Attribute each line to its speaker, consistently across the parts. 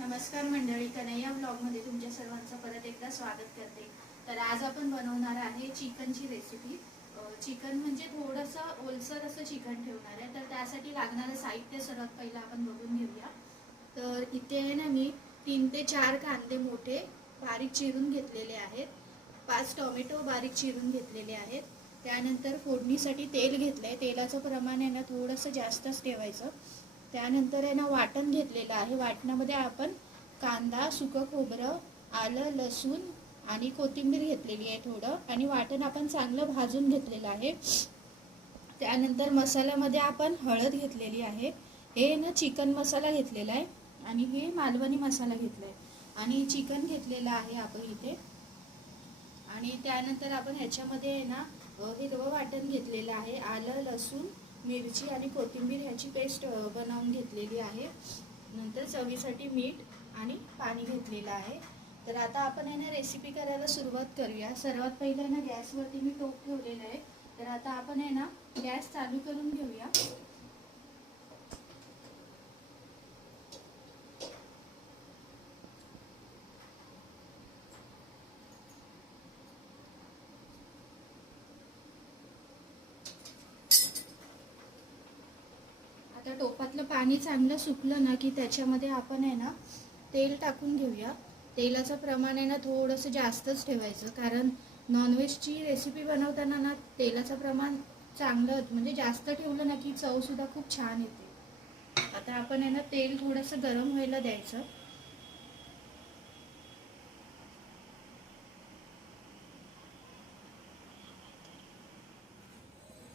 Speaker 1: नमस्कार मंडळी कन्हैया ब्लॉगमध्ये तुमच्या सर्वांचं परत एकदा स्वागत करते. तर आज आपण बनवणार आहे चिकनची रेसिपी चिकन म्हणजे थोडंसं ओलसर असं चिकन ठेवणार आहे. तर त्यासाठी लागणारं साहित्य सर्वात पहिलं आपण बघून घेऊया. तर इथे आहे ना मी तीन ते चार कांदे मोठे बारीक चिरून घेतलेले आहेत. पाच टोमॅटो बारीक चिरून घेतलेले आहेत. त्यानंतर फोडणीसाठी तेल घेतलं आहे तेलाचं प्रमाण आहे ना थोडंसं जास्तच ठेवायचं. त्यानंतर आहे ना वाटण घेतलेलं आहे. वाटणामध्ये आपण कांदा सुकं खोबरं आलं लसूण आणि कोथिंबीर घेतलेली आहे थोडं. आणि वाटण आपण चांगलं भाजून घेतलेलं आहे. त्यानंतर मसाल्यामध्ये आपण हळद घेतलेली आहे. हे ना चिकन मसाला घेतलेला आहे. आणि हे मालवणी मसाला घेतला आहे. आणि चिकन घेतलेलं आहे आपण इथे. आणि त्यानंतर आपण ह्याच्यामध्ये आहे ना हिरवं वाटण घेतलेलं आहे. आलं लसूण मिरची आणि कोथिंबीर ह्याची पेस्ट बनवून घेतलेली आहे. नंतर चवीसाठी मीठ आणि पाणी घेतलेलं आहे. तर आता आपण आहे ना रेसिपी करायला सुरुवात करूया. सर्वात पहिलं ना गॅसवरती मी टोप ठेवलेलं आहे. तर आता आपण आहे ना गॅस चालू करून घेऊया आता टोपातलं पाणी चांगलं सुकलं ना की त्याच्यामध्ये आपण आहे ना तेल टाकून घेऊया. तेलाचं प्रमाण आहे ना थोडंसं जास्तच ठेवायचं. कारण नॉनव्हेजची रेसिपी बनवताना ना तेलाचं प्रमाण चांगलं म्हणजे जास्त ठेवलं ना की चवसुद्धा खूप छान येते. आता आपण आहे ना तेल थोडंसं गरम व्हायला द्यायचं.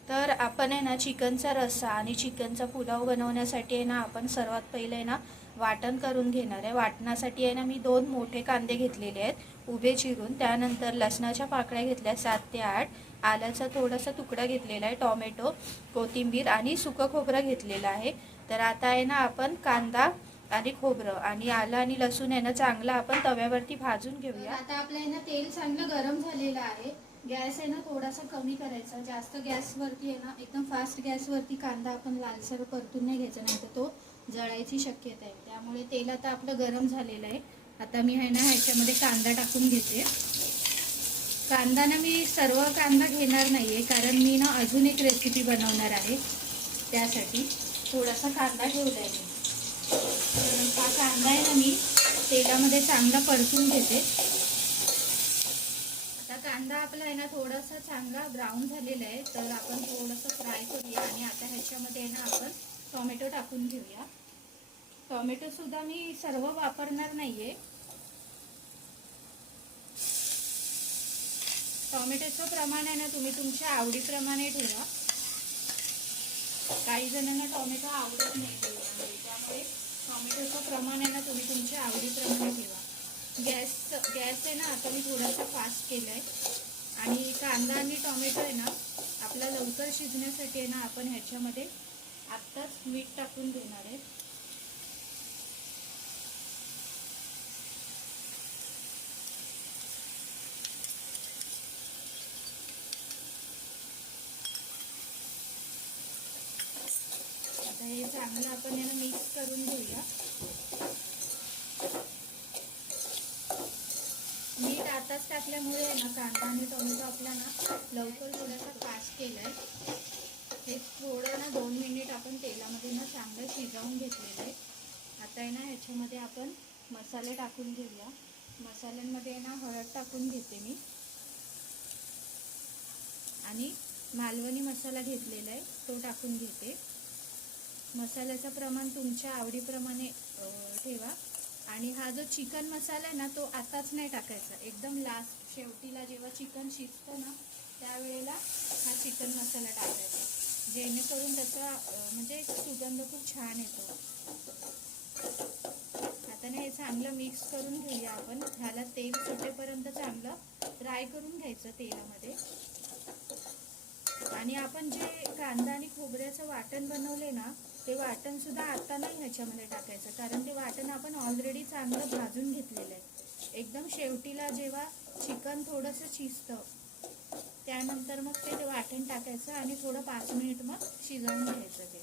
Speaker 1: तर आपण आहे ना चिकनचा रस्सा आणि चिकनचा पुलाव बनवण्यासाठी आहे ना आपण सर्वात पहिले आहे ना वाटण करून घेणार आहे. वाटणासाठी आहे ना मी दोन मोठे कांदे घेतलेले आहेत उभे चिरून. त्यानंतर लसणाच्या पाकळ्या घेतल्या सात ते आठ. आल्याचा थोडासा तुकडा घेतलेला आहे टॉमॅटो कोथिंबीर आणि सुकं खोबरं घेतलेलं आहे. तर आता आहे ना आपण कांदा आणि खोबरं आणि आलं आणि लसूण आहे ना चांगलं आपण तव्यावरती भाजून घेऊया. आता आपलं आहे ना तेल चांगलं गरम झालेलं आहे. गॅस आहे ना थोडासा कमी करायचा. जास्त गॅसवरती आहे ना एकदम फास्ट गॅसवरती कांदा आपण लालसर परतून नाही घ्यायचा नाही तर तो जळायची शक्यता आहे. त्यामुळे तेल आता आपलं गरम झालेलं आहे. आता मी आहे ना ह्याच्यामध्ये कांदा टाकून घेते. कांदा ना मी सर्व कांदा घेणार नाही आहे कारण मी ना अजून एक रेसिपी बनवणार आहे. त्यासाठी थोडासा कांदा ठेवला आहे मी. हा कांदा आहे ना मी तेलामध्ये चांगला परतून घेते. आपलं आहे ना थोडासा चांगला ब्राऊन झालेला आहे तर आपण थोडंसं फ्राय करूया आणि आता ह्याच्यामध्ये आहे ना आपण टोमॅटो टाकून घेऊया. टोमॅटो सुद्धा मी सर्व वापरणार नाहीये. टॉमॅटोचं प्रमाण आहे ना तुम्ही तुमच्या आवडीप्रमाणे ठेवा. काही जणांना टोमॅटो आवडत नाही त्यामुळे टॉमॅटोचं प्रमाण आहे ना तुम्ही तुमच्या आवडीप्रमाणे ठेवा. गॅस गॅस आहे ना आता मी थोडासा फास्ट केला आहे आणि कांदा आणि टोमॅटो आहे ना आपला लवकर शिजण्यासाठी आहे ना आपण ह्याच्यामध्ये आत्ताच मीठ टाकून घेणार आहे. आता हे चांगलं आपण याला मिक्स करून घेऊया मीठ आताच टाकल्यामुळे आहे ना कांदा आणि टोमॅटो आपला ना लवकर थोडासा फास्ट आहे हे थोडं ना दोन मिनिट आपण तेलामध्ये ना चांगलं शिजवून घेतलेलं आहे. आता आहे ना ह्याच्यामध्ये आपण मसाले टाकून घेऊया. मसाल्यांमध्ये आहे ना हळद टाकून घेते मी. आणि मालवणी मसाला घेतलेला आहे तो टाकून घेते. मसाल्याचं प्रमाण तुमच्या आवडीप्रमाणे ठेवा. आणि हा जो चिकन मसाला आहे ना तो आताच नाही टाकायचा. एकदम लास्ट शेवटीला जेव्हा चिकन शिजतं ना त्यावेळेला हा चिकन मसाला टाकायचा. जेणेकरून त्याचा म्हणजे सुगंध खूप छान येतो. आता ना हे चांगलं मिक्स करून घेऊया आपण. ह्याला तेल सुटेपर्यंत चांगलं फ्राय करून घ्यायचं तेलामध्ये. आणि आपण जे कांदा आणि खोबऱ्याचं वाटण बनवले ना ते वाटण सुद्धा आता नाही ह्याच्यामध्ये टाकायचं. कारण ते वाटण आपण ऑलरेडी चांगलं भाजून घेतलेलं आहे. एकदम शेवटीला जेव्हा चिकन थोडंसं शिजतं त्यानंतर मग ते वाटण टाकायचं आणि थोडं पाच मिनिट मग शिजवून घ्यायचं ते.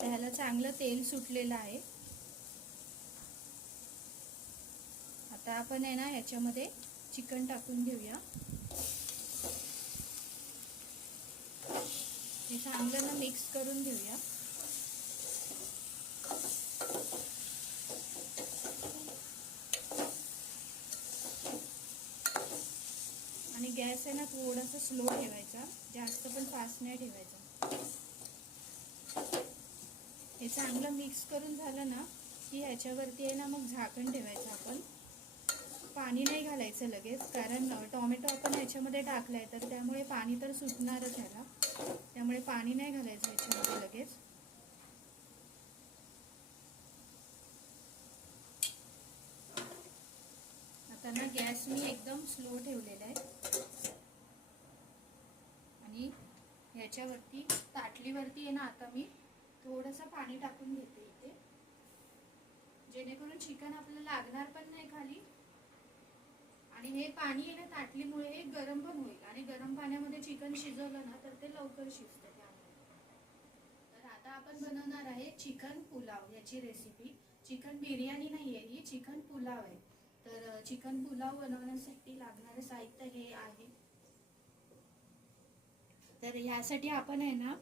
Speaker 1: ह्याला चांगलं तेल सुटलेलं आहे. आता आपण आहे ना ह्याच्यामध्ये चिकन टाकून घेऊया. हे चांगलं ना मिक्स करून घेऊया. आणि गॅस आहे ना थोडासा स्लो ठेवायचा. जास्त पण फास्ट नाही ठेवायचा. हे चांगलं मिक्स करून झालं ना की ह्याच्यावरती आहे ना मग झाकण ठेवायचं आपण. पाणी नाही घालायचं लगेच कारण टॉमॅटो टोमॅटो आपण ह्याच्यामध्ये टाकलाय तर त्यामुळे पाणी तर सुटणारच ह्याला त्यामुळे पाणी नाही घालायचं ह्याच्यामध्ये लगेच. आता ना गॅस मी एकदम स्लो ठेवलेला आहे. आणि ह्याच्यावरती ताटलीवरती आहे ना आता मी थोडंसं पाणी टाकून घेते इथे. जेणेकरून चिकन आपल्याला लागणार पण नाही खाली आणि हे पाणी आहे ना ताटलीमुळे हे गरम पण होईल. आणि गरम पाण्यामध्ये चिकन शिजवलं ना तर ते लवकर शिजतं त्यामुळे. तर आता आपण बनवणार आहे चिकन पुलाव याची रेसिपी चिकन बिर्याणी नाही आहे ही चिकन पुलाव आहे. तर चिकन पुलाव बनवण्यासाठी लागणारे साहित्य हे आहे. तर ह्यासाठी आपण आहे ना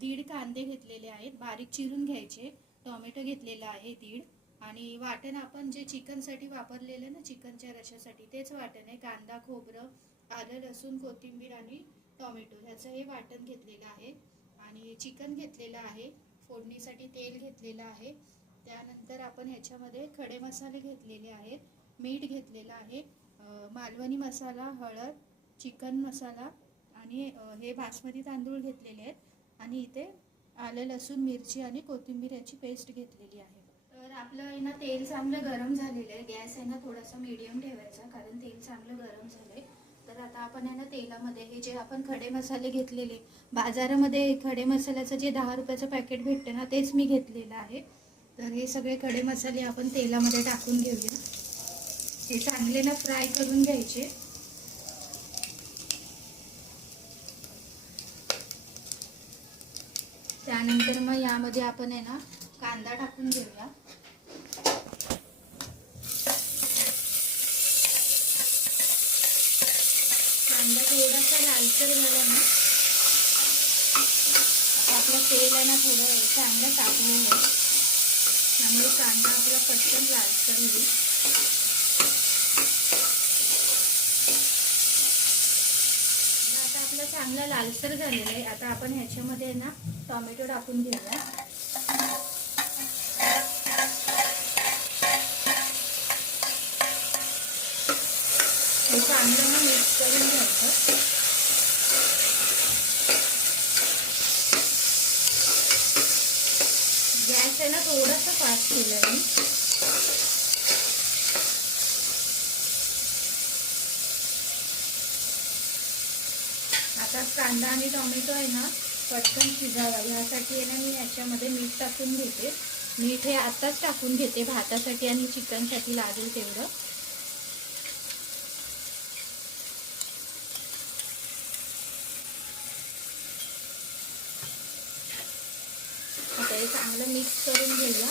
Speaker 1: दीड कांदे घेतलेले आहेत. बारीक चिरून घ्यायचे. टोमॅटो घेतलेला आहे दीड. आणि वाटण आपण जे चिकनसाठी वापरलेलं ना चिकनच्या रशासाठी तेच वाटण आहे. कांदा खोबरं आलं लसूण कोथिंबीर आणि टोमॅटो ह्याचं हे वाटण घेतलेलं आहे. आणि चिकन घेतलेलं आहे. फोडणीसाठी तेल घेतलेलं आहे. त्यानंतर आपण ह्याच्यामध्ये खडे मसाले घेतलेले आहेत. मीठ घेतलेलं आहे. मालवणी मसाला हळद चिकन मसाला आणि हे बासमती तांदूळ घेतलेले आहेत. आणि इथे आलं लसूण मिरची आणि कोथिंबीर याची पेस्ट घेतलेली आहे. तर आपलं आहे ना तेल चांगलं गरम झालेलं आहे. गॅस आहे ना थोडासा मीडियम ठेवायचा कारण तेल चांगलं गरम झालंय. तर आता आपण आहे ना तेलामध्ये हे जे आपण खडे मसाले घेतलेले बाजारामध्ये खडे मसाल्याचं जे दहा रुपयाचं पॅकेट भेटते ना तेच मी घेतलेलं आहे. तर हे सगळे खडे मसाले आपण तेलामध्ये टाकून घेऊया. हे चांगले ना फ्राय करून घ्यायचे. त्यानंतर मग यामध्ये आपण आहे ना कांदा टाकून घेऊया. कांदा थोडासा लालसर झाला ना आता आपलं तेल आहे ना थोडं चांगलं टाकलेलं आहे. त्यामुळे कांदा आपला पटकन लालसर होईल. आता आपलं चांगला लालसर झालेला आहे. आता आपण ह्याच्यामध्ये ना टोमॅटो टाकून घेऊया. हे चांगलं ना मिक्स करून घ्यायचं. गॅस आहे ना थोडासा फास्ट केलं मी आता कांदा आणि टोमॅटो आहे ना पटकन शिजावा. ह्यासाठी आहे ना मी याच्यामध्ये मीठ टाकून घेते. मीठ हे आत्ताच टाकून घेते भातासाठी आणि चिकनसाठी लागेल तेवढं आता हे चांगलं मिक्स करून घेऊया.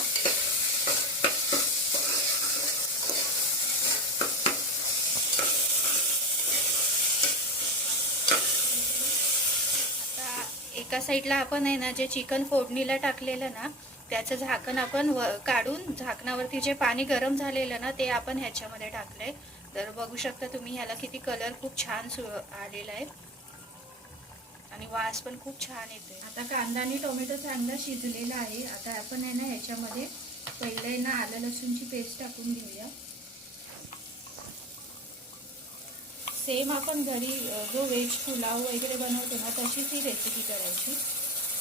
Speaker 1: आता एका साईडला आपण आहे ना जे चिकन फोडणीला टाकलेलं ना त्याचं झाकण आपण व काढून झाकणावरती जे पाणी गरम झालेलं ना ते आपण ह्याच्यामध्ये टाकलंय. तर बघू शकता तुम्ही ह्याला किती कलर खूप छान सु आलेला आहे. आणि वास पण खूप छान येते आता कांदा आणि टोमॅटो चांगला शिजलेला आहे. आता आपण आहे ना ह्याच्यामध्ये पहिले आहे ना आलं लसूणची पेस्ट टाकून घेऊया. सेम आपण घरी जो व्हेज पुलाव वगैरे बनवतो ना तशीच ही रेसिपी करायची.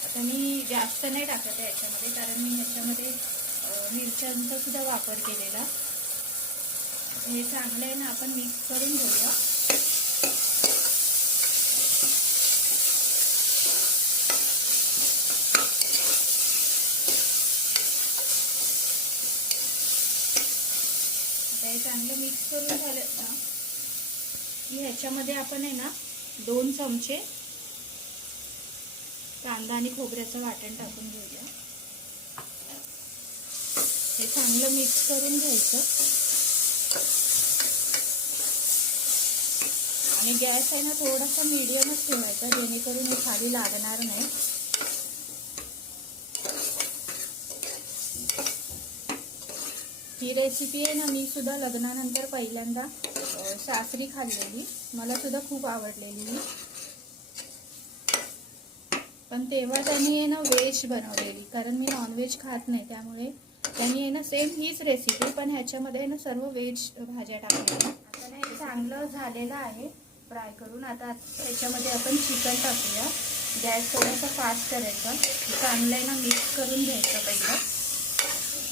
Speaker 1: आता मी जास्त नाही टाकत आहे याच्यामध्ये कारण मी ह्याच्यामध्ये मिरच्यांचा सुद्धा वापर केलेला. हे चांगलं आहे ना आपण मिक्स करून घेऊया. चांगलं मिक्स करून झालं ना की ह्याच्यामध्ये आपण आहे ना दोन चमचे कांदा आणि खोबऱ्याचं वाटण टाकून घेऊया. हे चांगलं मिक्स करून घ्यायचं. आणि गॅस आहे ना थोडासा मीडियमच ठेवायचा जेणेकरून हे खाली लागणार नाही. ही रेसिपी आहे ना मी सुद्धा लग्नानंतर पहिल्यांदा सासरी खाल्लेली. मला सुद्धा खूप आवडलेली पण तेव्हा त्यांनी आहे ना व्हेज बनवलेली. कारण मी नॉनव्हेज खात नाही त्यामुळे त्यांनी आहे ना सेम हीच रेसिपी पण ह्याच्यामध्ये आहे ना सर्व व्हेज भाज्या टाकल्या. आता नाही चांगलं झालेलं आहे. फ्राय करून आता त्याच्यामध्ये आपण चिकन टाकूया. गॅस थोडासा फास्ट करायचा. चांगलं आहे ना मिक्स करून घ्यायचं पहिलं.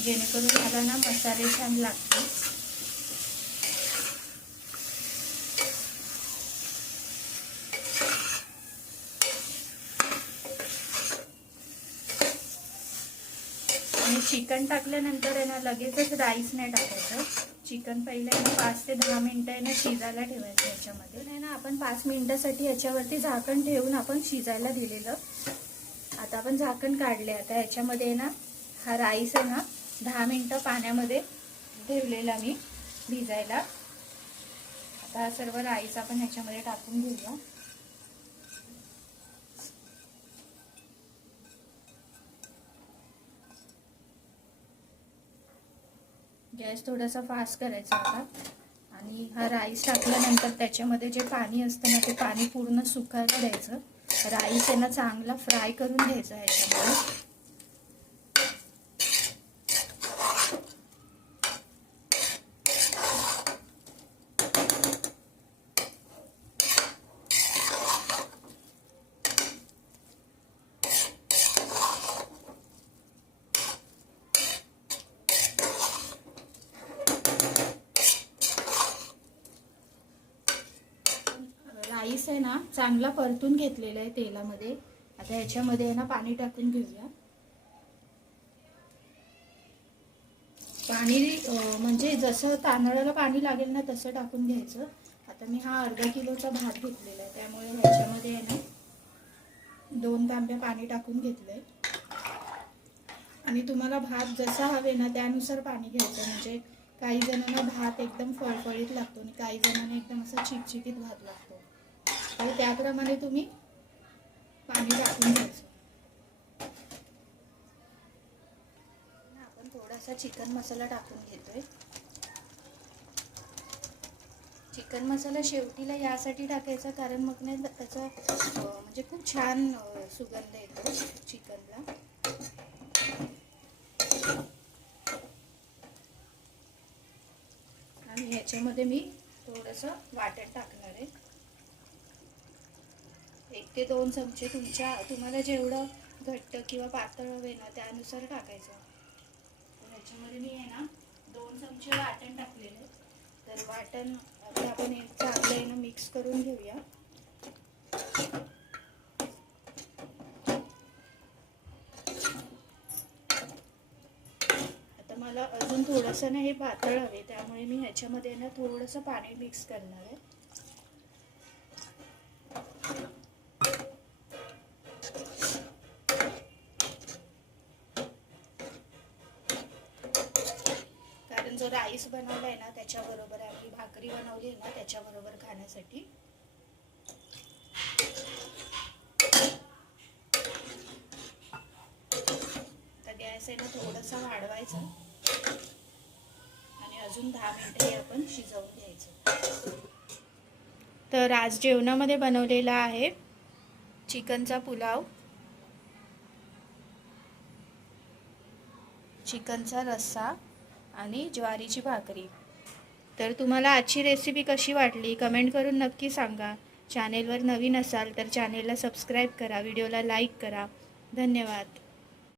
Speaker 1: जेणेकरून मला ना मसाले छान लागतील. आणि चिकन टाकल्यानंतर आहे ना लगेचच राईस नाही टाकायचं. चिकन पहिले ना पाच ते दहा मिनिटं आहे ना शिजायला ठेवायचं याच्यामध्ये. नाही ना आपण पाच मिनिटासाठी याच्यावरती झाकण ठेवून आपण शिजायला दिलेलं. आता आपण झाकण काढले आता याच्यामध्ये आहे ना हा राईस आहे ना दहा मिनिटं पाण्यामध्ये ठेवलेला मी भिजायला. आता सर्व राईस आपण ह्याच्यामध्ये टाकून घेऊया. गॅस थोडासा फास्ट करायचा आता. आणि हा राईस टाकल्यानंतर त्याच्यामध्ये जे पाणी असतं ना ते पाणी पूर्ण सुकायला द्यायचं. राईस यांना चांगला फ्राय करून घ्यायचा ह्याच्यामध्ये राईस आहे ना चांगला परतून घेतलेला आहे तेलामध्ये. आता याच्यामध्ये आहे ना पाणी टाकून घेऊया. पाणी म्हणजे जसं तांदळाला पाणी लागेल ना तसं टाकून घ्यायचं. आता मी हा अर्धा किलोचा भात घेतलेला आहे त्यामुळे ह्याच्यामध्ये आहे ना दोन तांब्या पाणी टाकून घेतलंय. आणि तुम्हाला भात जसा हवे ना त्यानुसार पाणी घ्यायचं. म्हणजे काही जणांना भात एकदम फळफळीत लागतो आणि काही जणांना एकदम असा चिकचिकीत भात लागतो. आणि त्याप्रमाणे तुम्ही पाणी टाकून घ्यायचं. आपण थोडासा चिकन मसाला टाकून घेतोय. चिकन मसाला शेवटीला यासाठी टाकायचा कारण मग नाही त्याचा म्हणजे खूप छान सुगंध येतो चिकनला. आणि ह्याच्यामध्ये मी थोडंसं वाटण टाकणार आहे. ते दोन चमचे तुमच्या तुम्हाला जेवढं घट्ट किंवा पातळ हवे ना त्यानुसार टाकायचं. तर ह्याच्यामध्ये मी आहे ना दोन चमचे वाटण टाकलेले तर वाटण आता आपण एक चांगलं आहे ना मिक्स करून घेऊया. आता मला अजून थोडंसं ना हे पातळ हवे त्यामुळे मी ह्याच्यामध्ये ना थोडंसं पाणी मिक्स करणार आहे. राईस बनवला आहे ना त्याच्याबरोबर आपली भाकरी बनवली आहे ना त्याच्याबरोबर खाण्यासाठी. तर गॅस आहे ना थोडासा वाढवायचा. आणि अजून दहा मिनिटं हे आपण शिजवून घ्यायचं. तर आज जेवणामध्ये बनवलेला आहे चिकनचा पुलाव. चिकनचा रस्सा. आणि ज्वारीची भाकरी. तर तुम्हाला आजची रेसिपी कशी वाटली? कमेंट करून नक्की सांगा. चॅनेलवर नवीन असाल तर चॅनेलला सबस्क्राईब करा. व्हिडिओला लाईक करा. धन्यवाद.